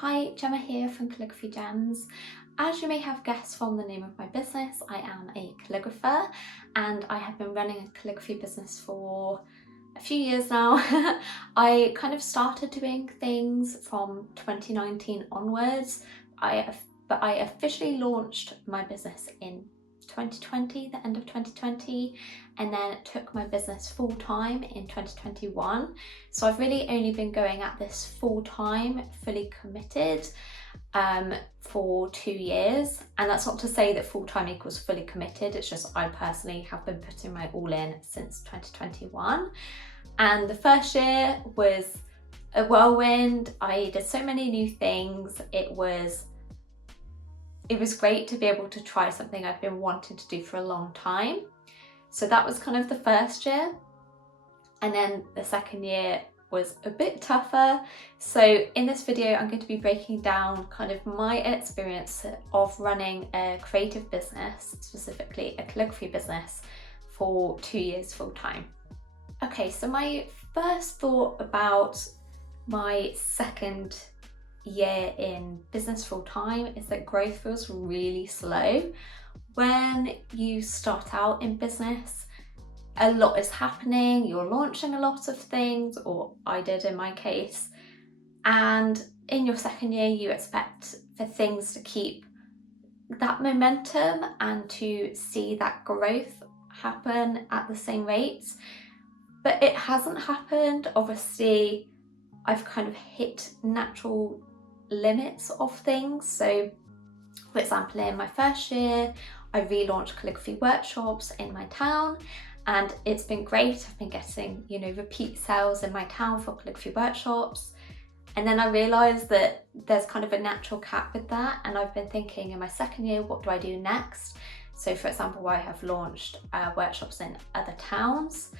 Hi, Gemma here from Calligraphy Gems. As you may have guessed from the name of my business, I am a calligrapher and I have been running a calligraphy business for a few years now. I kind of started doing things from 2019 onwards, but I officially launched my business in 2020, the end of 2020, and then took my business full-time in 2021. So I've really only been going at this full-time, fully committed for 2 years. And that's not to say that full-time equals fully committed, it's just I personally have been putting my all in since 2021. And the first year was a whirlwind. I did so many new things. It was great to be able to try something I've been wanting to do for a long time. So that was kind of the first year. And then the second year was a bit tougher. So in this video, I'm going to be breaking down kind of my experience of running a creative business, specifically a calligraphy business, for 2 years full time. Okay, so my first thought about my second year in business full time is that growth feels really slow. When you start out in business, a lot is happening, you're launching a lot of things, or I did in my case, and in your second year you expect for things to keep that momentum and to see that growth happen at the same rates, but it hasn't happened. Obviously I've kind of hit natural limits of things. So for example, in my first year I relaunched calligraphy workshops in my town, and it's been great. I've been getting, repeat sales in my town for calligraphy workshops. And then I realized that there's kind of a natural cap with that, and I've been thinking in my second year, what do I do next? So for example, I have launched workshops in other towns,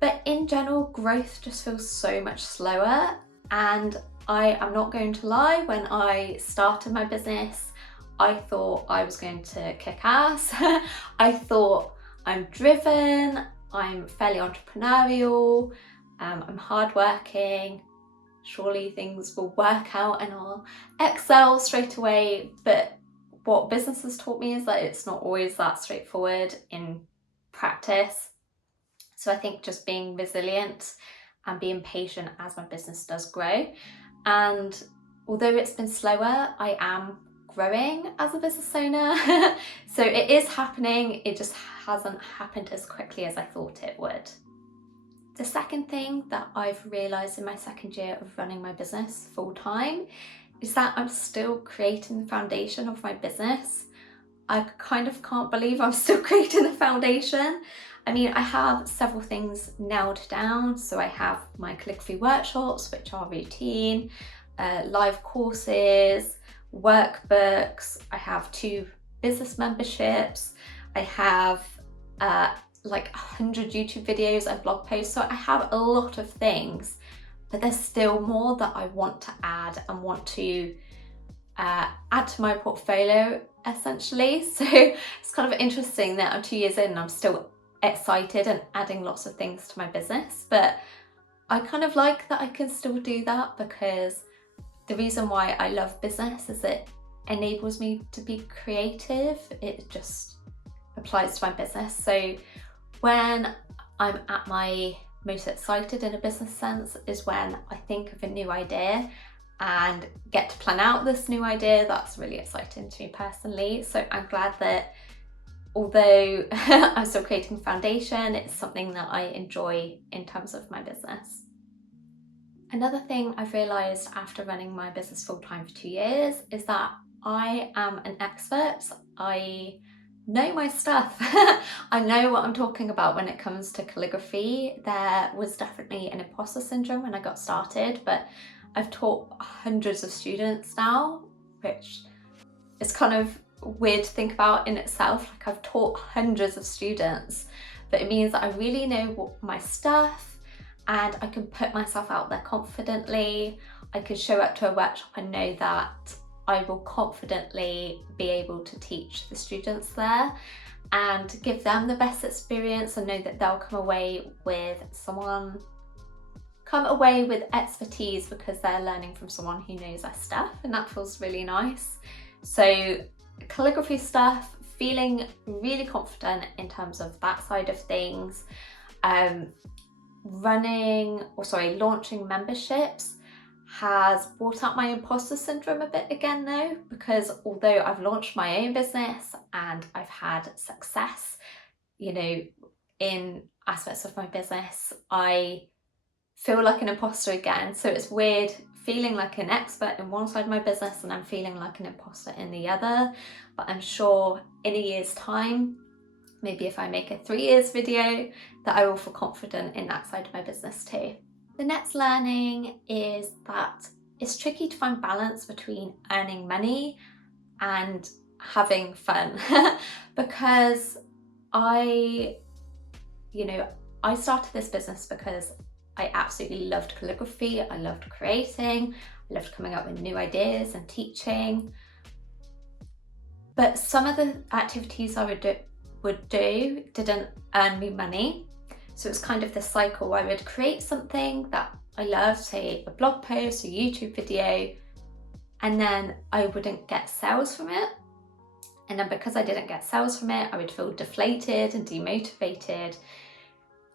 but in general growth just feels so much slower. And I am not going to lie, when I started my business, I thought I was going to kick ass. I thought I'm driven, I'm fairly entrepreneurial, I'm hardworking, surely things will work out and I'll excel straight away. But what business has taught me is that it's not always that straightforward in practice. So I think just being resilient and being patient as my business does grow. And although it's been slower, I am growing as a business owner. So it is happening, it just hasn't happened as quickly as I thought it would. The second thing that I've realised in my second year of running my business full time is that I'm still creating the foundation of my business. I kind of can't believe I'm still creating the foundation. I mean, I have several things nailed down. So I have my calligraphy workshops, which are routine, live courses, workbooks. I have 2 business memberships. I have like 100 YouTube videos and blog posts. So I have a lot of things, but there's still more that I want to add and want to add to my portfolio, essentially. So it's kind of interesting that I'm 2 years in and I'm still excited and adding lots of things to my business, but I kind of like that I can still do that, because the reason why I love business is it enables me to be creative. It just applies to my business. So when I'm at my most excited in a business sense is when I think of a new idea and get to plan out this new idea. That's really exciting to me personally. So I'm glad that although I'm still creating foundation, it's something that I enjoy in terms of my business. Another thing I've realised after running my business full-time for 2 years is that I am an expert. I know my stuff. I know what I'm talking about when it comes to calligraphy. There was definitely an imposter syndrome when I got started, but I've taught hundreds of students now, which is kind of weird to think about in itself. Like, I've taught hundreds of students, but it means that I really know my stuff and I can put myself out there confidently. I can show up to a workshop and know that I will confidently be able to teach the students there and give them the best experience, and know that they'll come away with someone come away with expertise because they're learning from someone who knows their stuff, and that feels really nice. So calligraphy stuff, feeling really confident in terms of that side of things. Launching memberships has brought up my imposter syndrome a bit again though, because although I've launched my own business and I've had success, you know, in aspects of my business, I feel like an imposter again. So it's weird feeling like an expert in one side of my business and I'm feeling like an imposter in the other. But I'm sure in a year's time, maybe if I make a 3 years video, that I will feel confident in that side of my business too. The next learning is that it's tricky to find balance between earning money and having fun because I started this business because I absolutely loved calligraphy, I loved creating, I loved coming up with new ideas and teaching. But some of the activities I would do didn't earn me money. So it's kind of this cycle where I would create something that I loved, say a blog post, a YouTube video, and then I wouldn't get sales from it. And then because I didn't get sales from it, I would feel deflated and demotivated.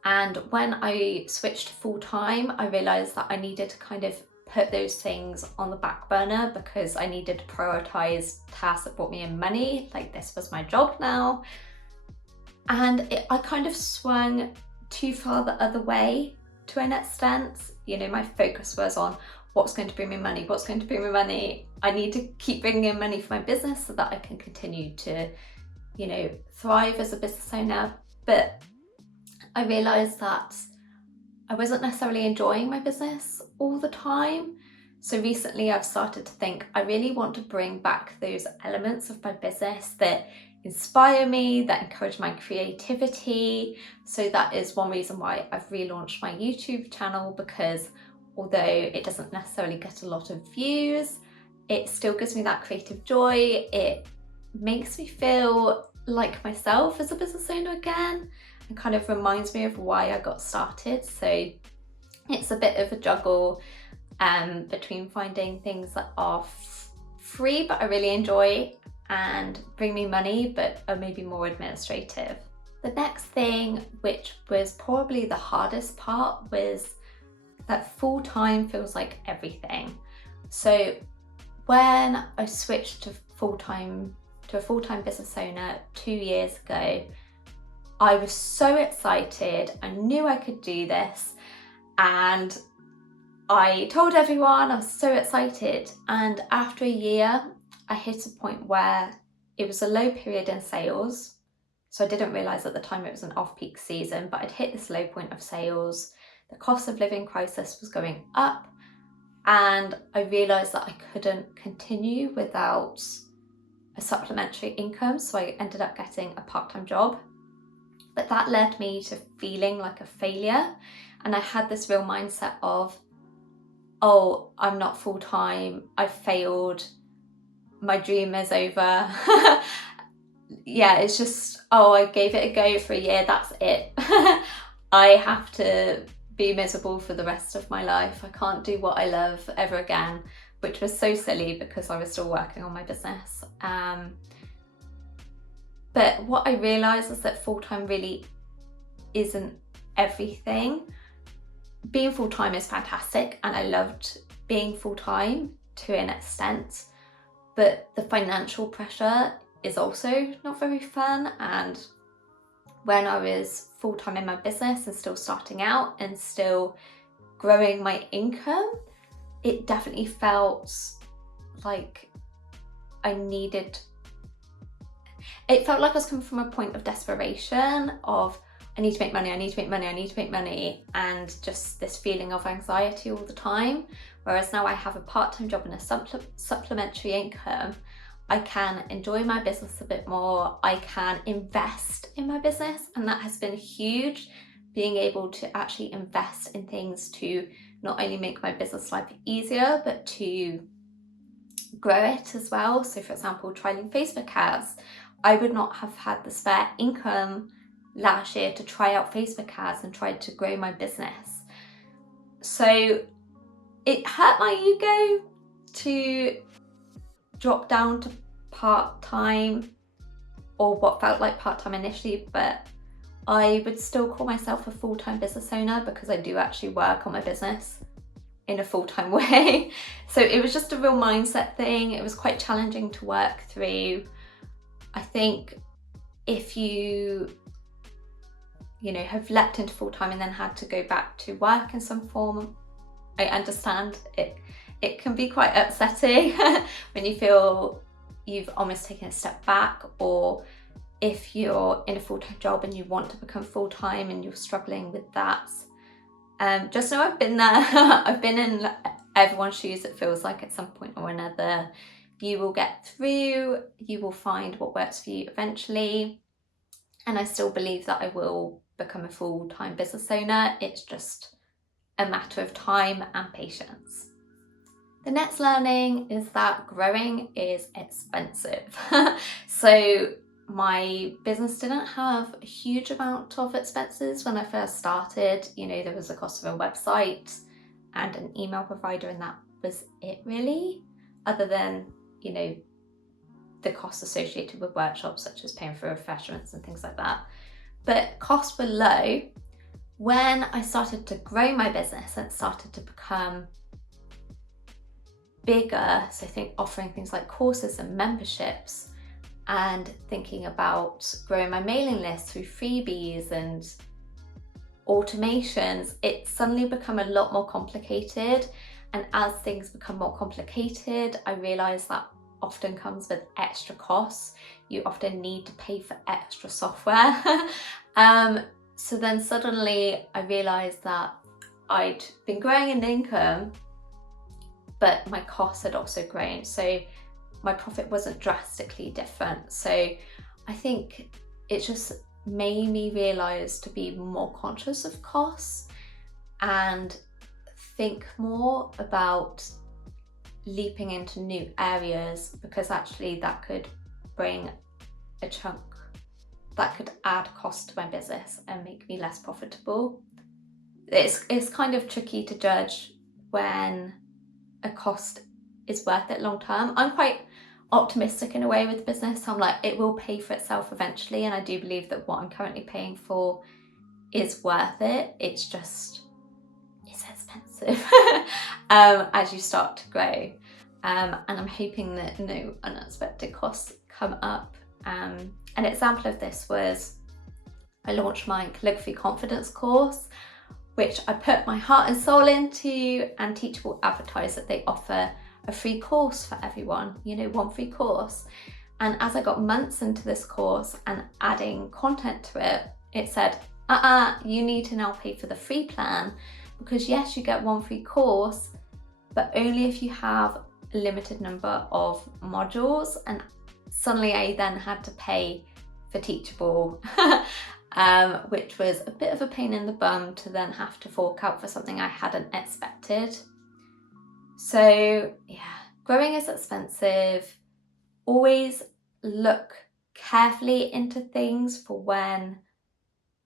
And when I switched to full-time, I realized that I needed to kind of put those things on the back burner because I needed to prioritize tasks that brought me in money, like this was my job now. And I kind of swung too far the other way to an extent. You know, my focus was on what's going to bring me money, what's going to bring me money. I need to keep bringing in money for my business so that I can continue to, you know, thrive as a business owner. But I realized that I wasn't necessarily enjoying my business all the time. So recently I've started to think I really want to bring back those elements of my business that inspire me, that encourage my creativity. So that is one reason why I've relaunched my YouTube channel, because although it doesn't necessarily get a lot of views, it still gives me that creative joy. It makes me feel like myself as a business owner again, and kind of reminds me of why I got started. So it's a bit of a juggle between finding things that are free but I really enjoy and bring me money but are maybe more administrative. The next thing, which was probably the hardest part, was that full-time feels like everything. So when I switched to a full-time business owner 2 years ago, I was so excited. I knew I could do this and I told everyone I was so excited. And after a year, I hit a point where it was a low period in sales. So I didn't realise at the time it was an off-peak season, but I'd hit this low point of sales. The cost of living crisis was going up and I realised that I couldn't continue without a supplementary income. So I ended up getting a part-time job. But that led me to feeling like a failure. And I had this real mindset of, oh, I'm not full-time, I've failed, my dream is over. Yeah, it's just, oh, I gave it a go for a year, that's it. I have to be miserable for the rest of my life. I can't do what I love ever again, which was so silly because I was still working on my business. But what I realised is that full-time really isn't everything. Being full-time is fantastic and I loved being full-time to an extent, but the financial pressure is also not very fun. And when I was full-time in my business and still starting out and still growing my income, it definitely felt like it felt like I was coming from a point of desperation of I need to make money, I need to make money, I need to make money, and just this feeling of anxiety all the time. Whereas now I have a part-time job and a supplementary income, I can enjoy my business a bit more, I can invest in my business, and that has been huge, being able to actually invest in things to not only make my business life easier, but to grow it as well. So for example, trialing Facebook ads, I would not have had the spare income last year to try out Facebook ads and try to grow my business. So it hurt my ego to drop down to part-time, or what felt like part-time initially, but I would still call myself a full-time business owner because I do actually work on my business in a full-time way. So it was just a real mindset thing. It was quite challenging to work through. I think if you have leapt into full-time and then had to go back to work in some form, I understand it can be quite upsetting when you feel you've almost taken a step back, or if you're in a full-time job and you want to become full-time and you're struggling with that. Just know I've been there. I've been in everyone's shoes, it feels like, at some point or another. You will get through, you will find what works for you eventually. And I still believe that I will become a full-time business owner. It's just a matter of time and patience. The next learning is that growing is expensive. So my business didn't have a huge amount of expenses when I first started. There was the cost of a website and an email provider, and that was it really, other than, the costs associated with workshops, such as paying for refreshments and things like that. But costs were low. When I started to grow my business and it started to become bigger, so offering things like courses and memberships, and thinking about growing my mailing list through freebies and automations, it suddenly become a lot more complicated. And as things become more complicated, I realised that often comes with extra costs. You often need to pay for extra software. So then suddenly I realised that I'd been growing in income, but my costs had also grown. So my profit wasn't drastically different. So I think it just made me realise to be more conscious of costs and think more about leaping into new areas, because actually that could bring a chunk that could add cost to my business and make me less profitable. It's kind of tricky to judge when a cost is worth it long term. I'm quite optimistic in a way with business. I'm like, it will pay for itself eventually, and I do believe that what I'm currently paying for is worth it. It's expensive as you start to grow, and I'm hoping that no unexpected costs come up. An example of this was I launched my Calligraphy confidence course, which I put my heart and soul into, and Teachable advertised that they offer a free course for everyone, one free course. And as I got months into this course and adding content to it, it said, you need to now pay for the free plan, because yes, you get one free course, but only if you have a limited number of modules. And suddenly I then had to pay for Teachable, which was a bit of a pain in the bum to then have to fork out for something I hadn't expected. So yeah, growing is expensive. Always look carefully into things for when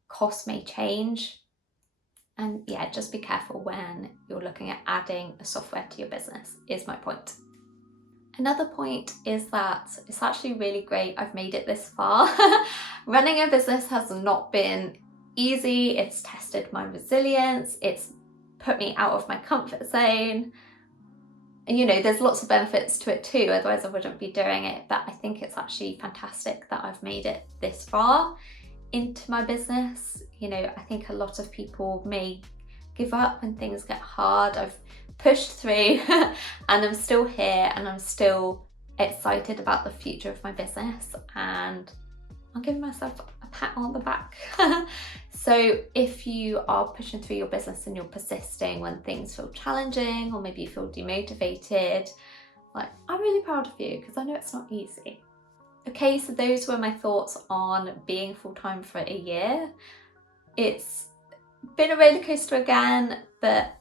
costs may change. And yeah, just be careful when you're looking at adding a software to your business, is my point. Another point is that it's actually really great I've made it this far. Running a business has not been easy. It's tested my resilience. It's put me out of my comfort zone. And there's lots of benefits to it too, otherwise I wouldn't be doing it. But I think it's actually fantastic that I've made it this far into my business. I think a lot of people may give up when things get hard. I've pushed through and I'm still here, and I'm still excited about the future of my business, and I'm giving myself a pat on the back. So if you are pushing through your business and you're persisting when things feel challenging, or maybe you feel demotivated, I'm really proud of you, because I know it's not easy. Okay, so those were my thoughts on being full-time for a year. It's been a roller coaster again, but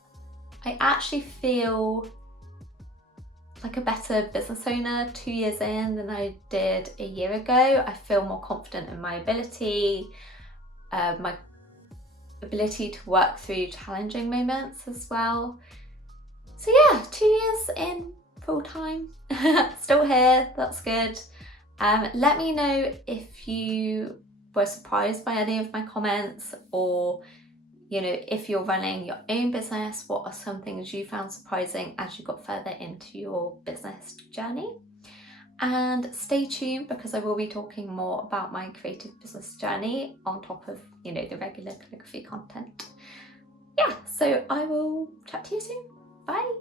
I actually feel like a better business owner 2 years in than I did a year ago. I feel more confident in my ability. My ability to work through challenging moments as well. So yeah, 2 years in full time, still here, that's good. Let me know if you were surprised by any of my comments, or you know, if you're running your own business, what are some things you found surprising as you got further into your business journey? And stay tuned, because I will be talking more about my creative business journey on top of, you know, the regular calligraphy content. Yeah, so I will chat to you soon. Bye.